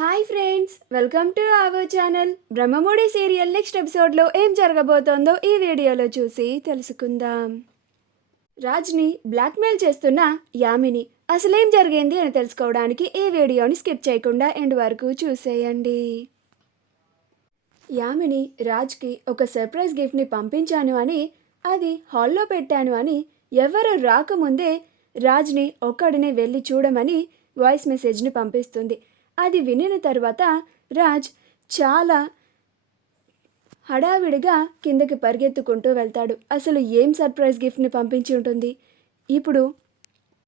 Hi friends, welcome to our channel. Brahmamudi serial next ఎపిసోడ్లో ఏం జరగబోతోందో ఈ వీడియోలో చూసి తెలుసుకుందాం. రాజ్ని బ్లాక్మెయిల్ చేస్తున్న యామిని అసలేం జరిగింది అని తెలుసుకోవడానికి ఈ వీడియోని స్కిప్ చేయకుండా ఎండ్ వరకు చూసేయండి. యామిని రాజ్కి ఒక సర్ప్రైజ్ గిఫ్ట్ని పంపించాను అని, అది హాల్లో పెట్టాను అని, ఎవరు రాకముందే రాజ్ని ఒక్కడినే వెళ్ళి చూడమని వాయిస్ మెసేజ్ని పంపిస్తుంది. అది వినిన తర్వాత రాజ్ చాలా హడావిడిగా కిందకి పరిగెత్తుకుంటూ వెళ్తాడు. అసలు ఏం సర్ప్రైజ్ గిఫ్ట్ని పంపించి ఉంటుంది? ఇప్పుడు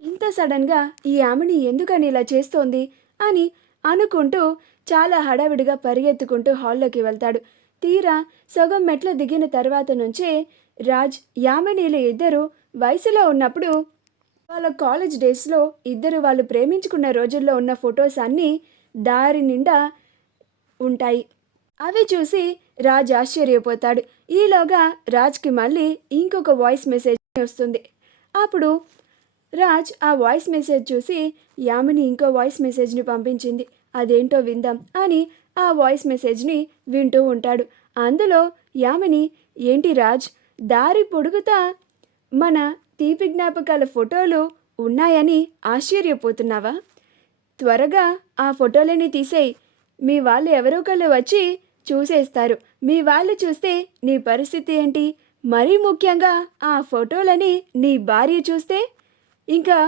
ఇంత సడన్గా ఈ ఆమెని ఎందుకని ఇలా చేస్తోంది అని అనుకుంటూ చాలా హడావిడిగా పరిగెత్తుకుంటూ హాల్లోకి వెళ్తాడు. తీరా సగం మెట్లు దిగిన తర్వాత నుంచే రాజ్ యామినీలు ఇద్దరు వయసులో ఉన్నప్పుడు వాళ్ళ కాలేజ్ డేస్లో ఇద్దరు వాళ్ళు ప్రేమించుకున్న రోజుల్లో ఉన్న ఫొటోస్ అన్నీ దారి నిండా ఉంటాయి. అవి చూసి రాజ్ ఆశ్చర్యపోతాడు. ఈలోగా రాజ్కి మళ్ళీ ఇంకొక వాయిస్ మెసేజ్ వస్తుంది. అప్పుడు రాజ్ ఆ వాయిస్ మెసేజ్ చూసి యామిని ఇంకో వాయిస్ మెసేజ్ని పంపించింది, అదేంటో విందాం అని ఆ వాయిస్ మెసేజ్ని వింటూ ఉంటాడు. అందులో యామిని, ఏంటి రాజ్, దారి పొడుగుతా మన తీపి జ్ఞాపకాల ఫోటోలు ఉన్నాయని ఆశ్చర్యపోతున్నావా? త్వరగా ఆ ఫోటోలని తీసేయి. మీ వాళ్ళు ఎవరో ఒకళ్ళు వచ్చి చూసేస్తారు. మీ వాళ్ళు చూస్తే నీ పరిస్థితి ఏంటి? మరీ ముఖ్యంగా ఆ ఫోటోలని నీ భార్య చూస్తే ఇంకా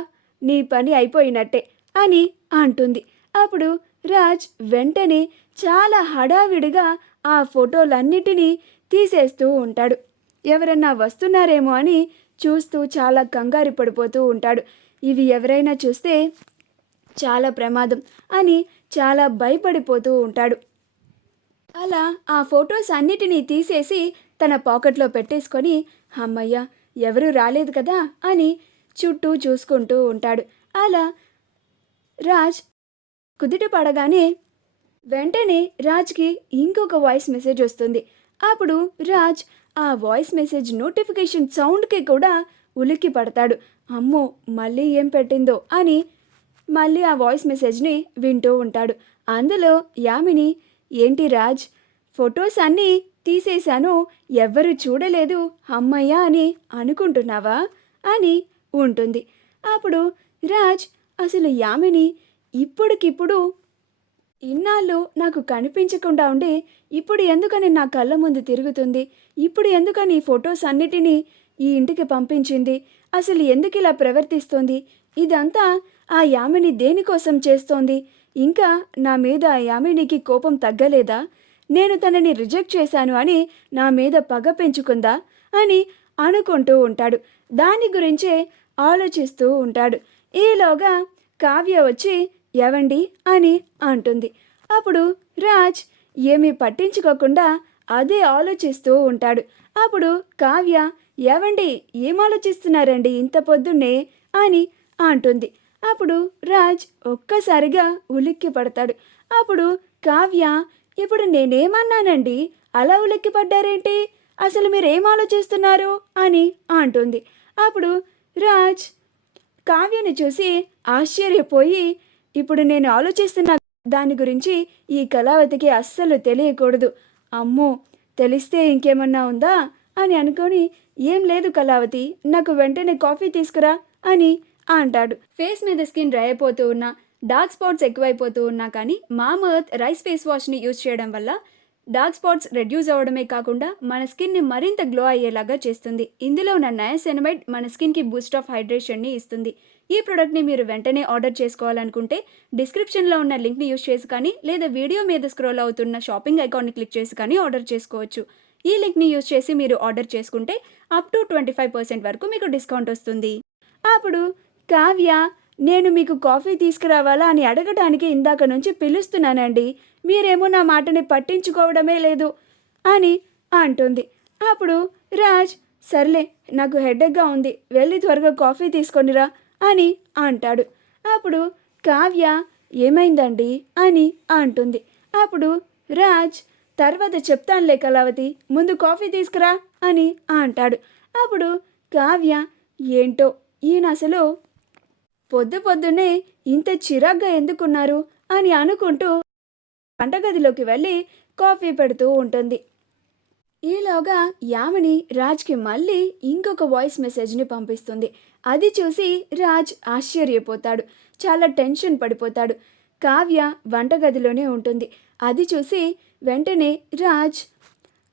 నీ పని అయిపోయినట్టే అని అంటుంది. అప్పుడు రాజ్ వెంటనే చాలా హడావిడిగా ఆ ఫోటోలన్నిటినీ తీసేస్తూ ఉంటాడు. ఎవరన్నా వస్తున్నారేమో అని చూస్తూ చాలా కంగారు పడిపోతూ ఉంటాడు. ఇవి ఎవరైనా చూస్తే చాలా ప్రమాదం అని చాలా భయపడిపోతూ ఉంటాడు. అలా ఆ ఫొటోస్ అన్నిటినీ తీసేసి తన పాకెట్లో పెట్టేసుకొని, అమ్మయ్య ఎవరూ రాలేదు కదా అని చుట్టూ చూసుకుంటూ ఉంటాడు. అలా రాజ్ కుదుట పడగానే వెంటనే రాజ్కి ఇంకొక వాయిస్ మెసేజ్ వస్తుంది. అప్పుడు రాజ్ ఆ వాయిస్ మెసేజ్ నోటిఫికేషన్ సౌండ్కి కూడా ఉలిక్కి పడతాడు. అమ్మో మళ్ళీ ఏం పెట్టిందో అని మళ్ళీ ఆ వాయిస్ మెసేజ్ని వింటూ ఉంటాడు. అందులో యామిని, ఏంటి రాజ్, ఫొటోస్ అన్నీ తీసేశాను, ఎవ్వరు చూడలేదు, అమ్మయ్య అని అనుకుంటున్నావా అని ఉంటుంది. అప్పుడు రాజ్ అసలు యామిని ఇప్పటికిప్పుడు ఇన్నాళ్ళు నాకు కనిపించకుండా ఉండి ఇప్పుడు ఎందుకని నా కళ్ళ ముందు తిరుగుతుంది? ఇప్పుడు ఎందుకని ఈ ఫొటోస్ అన్నిటినీ ఈ ఇంటికి పంపించింది? అసలు ఎందుకు ఇలా ప్రవర్తిస్తోంది? ఇదంతా ఆ యామిని దేనికోసం చేస్తోంది? ఇంకా నా మీద ఆ యామినికి కోపం తగ్గలేదా? నేను తనని రిజెక్ట్ చేశాను అని నా మీద పగ పెంచుకుందా అని అనుకుంటూ ఉంటాడు. దాని గురించే ఆలోచిస్తూ ఉంటాడు. ఈలోగా కావ్య వచ్చి ఎవండి అని అంటుంది. అప్పుడు రాజ్ ఏమీ పట్టించుకోకుండా అదే ఆలోచిస్తూ ఉంటాడు. అప్పుడు కావ్య, ఎవండి ఏం ఆలోచిస్తున్నారండి ఇంత పొద్దున్నే అని అంటుంది. అప్పుడు రాజ్ ఒక్కసారిగా ఉలిక్కి పడతాడు. అప్పుడు కావ్య, ఇప్పుడు నేనేమన్నానండి, అలా ఉలిక్కి పడ్డారేంటి, అసలు మీరేం ఆలోచిస్తున్నారు అని అంటుంది. అప్పుడు రాజ్ కావ్యని చూసి ఆశ్చర్యపోయి, ఇప్పుడు నేను ఆలోచిస్తున్న దాని గురించి ఈ కళావతికి అస్సలు తెలియకూడదు, అమ్మో తెలిస్తే ఇంకేమన్నా ఉందా అని అనుకొని, ఏం లేదు కళావతి, నాకు వెంటనే కాఫీ తీసుకురా అని అంటాడు. ఫేస్ మీద స్కిన్ డ్రై అయిపోతూ ఉన్నా, డార్క్ స్పాట్స్ ఎక్కువైపోతూ ఉన్నా కానీ మామా ఎర్త్ రైస్ ఫేస్ వాష్ని యూజ్ చేయడం వల్ల డార్క్ స్పాట్స్ రెడ్యూస్ అవ్వడమే కాకుండా మన స్కిన్ని మరింత గ్లో అయ్యేలాగా చేస్తుంది. ఇందులో ఉన్న నయాసినమైడ్ మన స్కిన్కి బూస్ట్ ఆఫ్ హైడ్రేషన్ని ఇస్తుంది. ఈ ప్రోడక్ట్ని మీరు వెంటనే ఆర్డర్ చేసుకోవాలనుకుంటే డిస్క్రిప్షన్లో ఉన్న లింక్ని యూజ్ చేసి కానీ, లేదా వీడియో మీద స్క్రోల్ అవుతున్న షాపింగ్ ఐకాన్ని క్లిక్ చేసి కానీ ఆర్డర్ చేసుకోవచ్చు. ఈ లింక్ని యూజ్ చేసి మీరు ఆర్డర్ చేసుకుంటే అప్ టు 25% వరకు మీకు డిస్కౌంట్ వస్తుంది. అప్పుడు కావ్య, నేను మీకు కాఫీ తీసుకురావాలా అని అడగటానికి ఇందాక నుంచి పిలుస్తున్నానండి, మీరేమో నా మాటని పట్టించుకోవడమే లేదు అని అంటుంది. అప్పుడు రాజ్, సర్లే నాకు హెడేక్గా ఉంది, వెళ్ళి త్వరగా కాఫీ తీసుకొనిరా అని అంటాడు. అప్పుడు కావ్య, ఏమైందండి అని అంటుంది. అప్పుడు రాజ్, తర్వాత చెప్తానులే కళావతి, ముందు కాఫీ తీసుకురా అని అంటాడు. అప్పుడు కావ్య, ఏంటో ఈయన అసలు పొద్దున్నే ఇంత చిరాగ్గా ఎందుకున్నారు అని అనుకుంటూ వంటగదిలోకి వెళ్ళి కాఫీ పెడుతూ ఉంటుంది. ఈలోగా యామిని రాజ్కి మళ్ళీ ఇంకొక వాయిస్ మెసేజ్ని పంపిస్తుంది. అది చూసి రాజ్ ఆశ్చర్యపోతాడు, చాలా టెన్షన్ పడిపోతాడు. కావ్య వంటగదిలోనే ఉంటుంది. అది చూసి వెంటనే రాజ్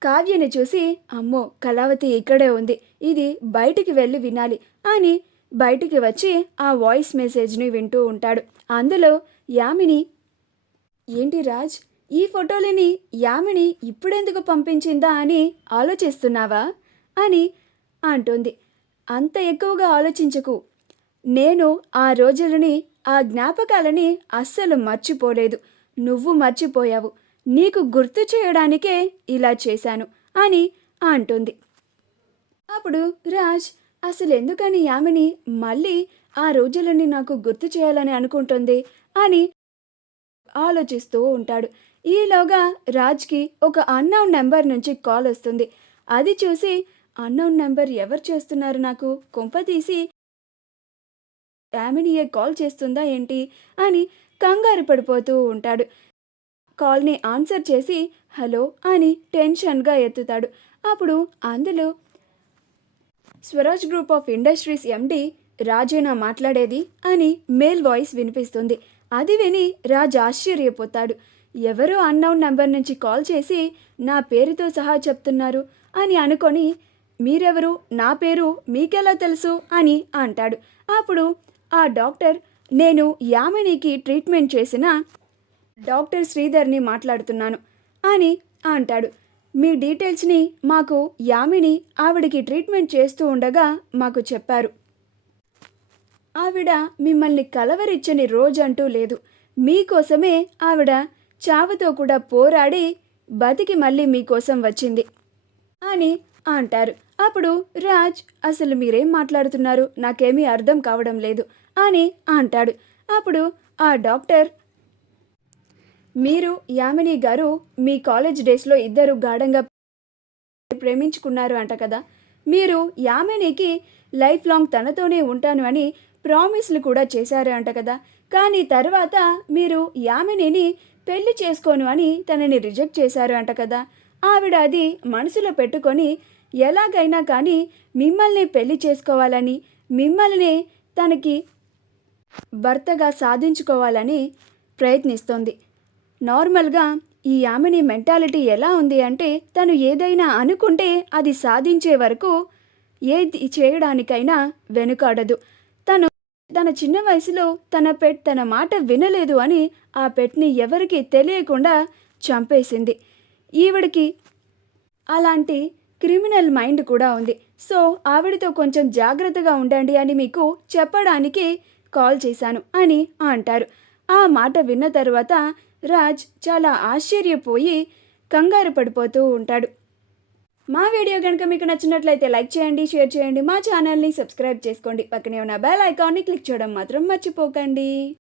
కావ్యని చూసి, అమ్మో కళావతి ఇక్కడే ఉంది, ఇది బయటికి వెళ్ళి వినాలి అని బయటికి వచ్చి ఆ వాయిస్ మెసేజ్ని వింటూ ఉంటాడు. అందులో యామిని, ఏంటి రాజ్, ఈ ఫోటోలని యామిని ఇప్పుడెందుకు పంపించిందా అని ఆలోచిస్తున్నావా అని అంటుంది. అంత ఎక్కువగా ఆలోచించకు. నేను ఆ రోజులని, ఆ జ్ఞాపకాలని అస్సలు మర్చిపోలేదు. నువ్వు మర్చిపోయావు. నీకు గుర్తు చేయడానికే ఇలా చేశాను అని అంటుంది. అప్పుడు రాజ్ అసలు ఎందుకని యామిని మళ్ళీ ఆ రోజులని నాకు గుర్తు చేయాలని అనుకుంటుంది అని ఆలోచిస్తూ ఉంటాడు. ఈలోగా రాజ్కి ఒక అన్నౌన్ నెంబర్ నుంచి కాల్ వస్తుంది. అది చూసి అన్నౌన్ నెంబర్ ఎవరు చేస్తున్నారు నాకు, కొంపతీసి యామినియే కాల్ చేస్తుందా ఏంటి అని కంగారు పడిపోతూ ఉంటాడు. కాల్ని ఆన్సర్ చేసి హలో అని టెన్షన్గా ఎత్తుతాడు. అప్పుడు అందులో Swaraj group of industries MD రాజేనా మాట్లాడేది అని మేల్ వాయిస్ వినిపిస్తుంది. అది విని రాజ్ ఆశ్చర్యపోతాడు. ఎవరో అన్నౌన్ నెంబర్ నుంచి కాల్ చేసి నా పేరుతో సహా చెప్తున్నారు అని అనుకొని, మీరెవరు, నా పేరు మీకెలా తెలుసు అని అంటాడు. అప్పుడు ఆ డాక్టర్, నేను యామినికి ట్రీట్మెంట్ చేసిన డాక్టర్ శ్రీధర్ని మాట్లాడుతున్నాను అని అంటాడు. మీ డీటెయిల్స్ని మాకు యామిని ఆవిడికి ట్రీట్మెంట్ చేస్తూ ఉండగా మాకు చెప్పారు. ఆవిడ మిమ్మల్ని కలవరిచ్చని రోజంటూ లేదు. మీకోసమే ఆవిడ చావుతో కూడా పోరాడి బతికి మళ్ళీ మీకోసం వచ్చింది అని అంటారు. అప్పుడు రాజ్ అసలు మీరేం మాట్లాడుతున్నారు, నాకేమీ అర్థం కావడం లేదు అని అంటాడు. అప్పుడు ఆ డాక్టర్, మీరు యామిని గారు మీ కాలేజ్ డేస్లో ఇద్దరు గాఢంగా ప్రేమించుకున్నారు అంట కదా, మీరు యామినికి లైఫ్ లాంగ్ తనతోనే ఉంటాను అని ప్రామిస్లు కూడా చేశారు అంట కదా, కానీ తర్వాత మీరు యామినిని పెళ్లి చేసుకోను అని తనని రిజెక్ట్ చేశారు అంట కదా. ఆవిడ అది మనసులో పెట్టుకొని ఎలాగైనా కానీ మిమ్మల్ని పెళ్లి చేసుకోవాలని, మిమ్మల్ని తనకి భర్తగా సాధించుకోవాలని ప్రయత్నిస్తోంది. నార్మల్గా ఈ యామిని మెంటాలిటీ ఎలా ఉంది అంటే, తను ఏదైనా అనుకుంటే అది సాధించే వరకు ఏది చేయడానికైనా వెనుకాడదు. తను తన చిన్న వయసులో తన మాట వినలేదు అని ఆ పెట్ని ఎవరికి తెలియకుండా చంపేసింది. ఈవిడికి అలాంటి క్రిమినల్ మైండ్ కూడా ఉంది. సో ఆవిడతో కొంచెం జాగ్రత్తగా ఉండండి అని మీకు చెప్పడానికి కాల్ చేశాను అని అంటారు. ఆ మాట విన్న తర్వాత రాజ్ చాలా ఆశ్చర్యపోయి కంగారు పడిపోతూ ఉంటాడు. మా వీడియో కనుక మీకు నచ్చినట్లయితే లైక్ చేయండి, షేర్ చేయండి, మా ఛానల్ని సబ్స్క్రైబ్ చేసుకోండి. పక్కనే ఉన్న బెల్ ఐకాన్ని క్లిక్ చేయడం మాత్రం మర్చిపోకండి.